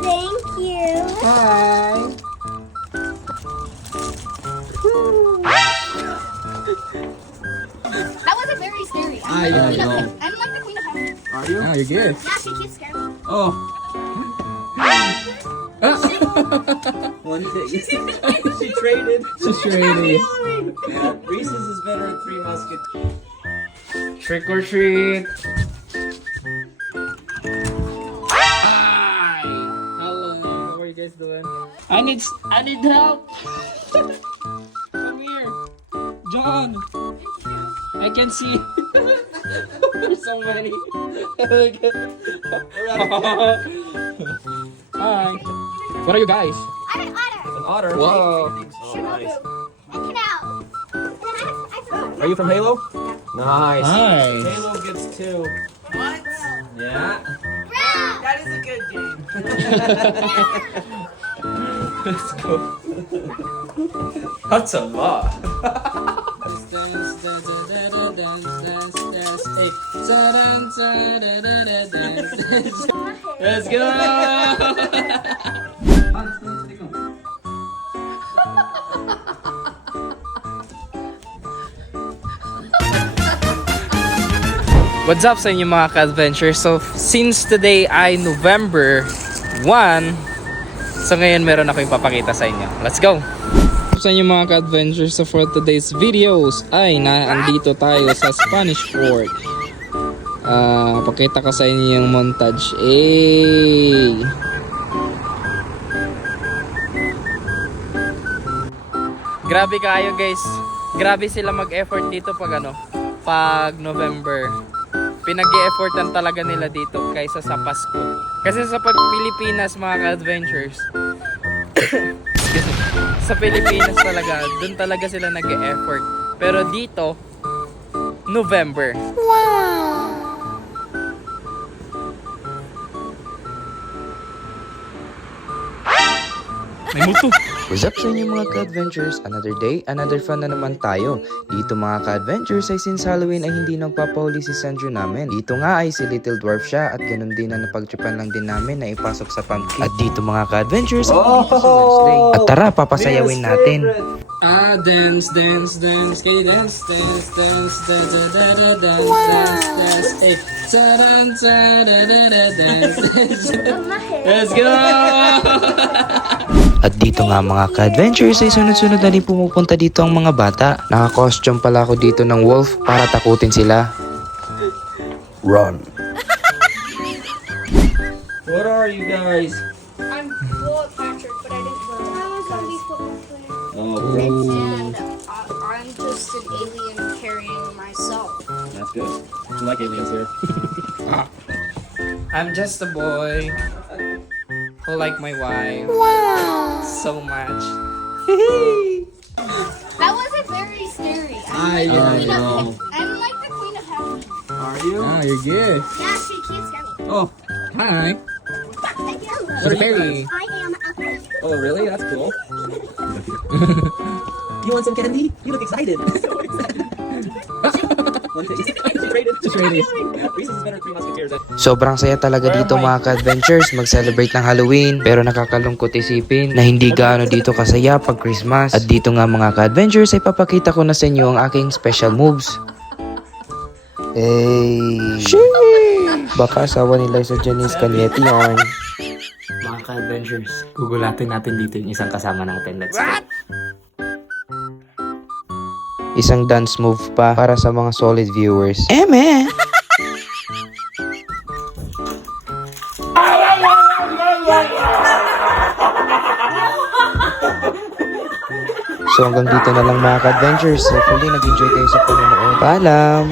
Thank you. Hi. That wasn't very scary. I know. I'm like the queen of heaven. Are you? Ah, you're good. Yeah, she keeps scaring me. Oh. One day. She traded. She's traded. Reese's is better than Three Musketeers. Trick or treat. Hi. Hello. How are you guys doing? I need help. Come here, John. I can see. There's so many. Hi. What are you guys? I'm an otter. An otter. Whoa. Oh, nice. And canal. And I forgot. Are you from Halo? Nice. Nice. Halo gets 2. What? Yeah. Brown. That is a good game. Let's go. That's a lot. Let's go. What's up sa inyo mga ka-adventure? So, since today ay November 1, so ngayon meron ako ipapakita sa inyo. Let's go! Sa inyo mga ka-adventure, so for today's videos ay naandito tayo sa Spanish Fort. Pakita ko sa inyo yung montage. Grabe kayo guys. Grabe sila mag-effort dito pag November. Pinag-e-effortan talaga nila dito kaysa sa Pasko. Kasi sa Pilipinas mga ka-adventures, sa Pilipinas talaga, dun talaga sila nag-e-effort. Pero dito, November. May multo. What's up sa inyo mga ka-adventures? Another day, another fun na naman tayo. Dito mga ka-adventures ay since Halloween ay hindi nagpapahuli si Sandro namin. Dito nga ay si Little Dwarf siya at ganun din na napagtripan lang din namin na ipasok sa pumpkin. At dito mga ka-adventures ay dito si Wednesday. At tara, papasayawin natin. Dance. Kayo dance. Let's go! At dito nga mga ka-adventures ay sunod-sunod na din pumupunta dito ang mga bata. Naka-costume pala ako dito ng wolf para takutin sila. Run! What are you guys? I'm Bullet Patrick, but I didn't know. I was on these football players. Oh, And I'm just an alien carrying myself. that's good. We like aliens here. I'm just a boy who like my wife so much. That wasn't very scary. I know. I'm like the queen of heaven. Are you? Ah, you're good. Yeah, she keeps scaring me. Oh, Hi. What are you Berry. I am a oh, really? That's cool. You want some candy? You look excited. One day. She traded. Reese's is better than Three Musketeers. Sobrang saya talaga dito mga ka-adventures mag-celebrate ng Halloween. Pero nakakalungkot isipin na hindi gaano dito kasaya pag Christmas. At dito nga mga ka-adventures ay papakita ko na sa inyo ang aking special moves. Baka asawa ni Liza Janice Cañete yarn. Mga ka-adventures, gugulatin natin dito yung isang kasama natin. Let's go. Isang dance move pa para sa mga solid viewers. Eme! So hanggang dito na lang mga ka-adventures. Hopefully nag-enjoy kayo sa panonood. Paalam!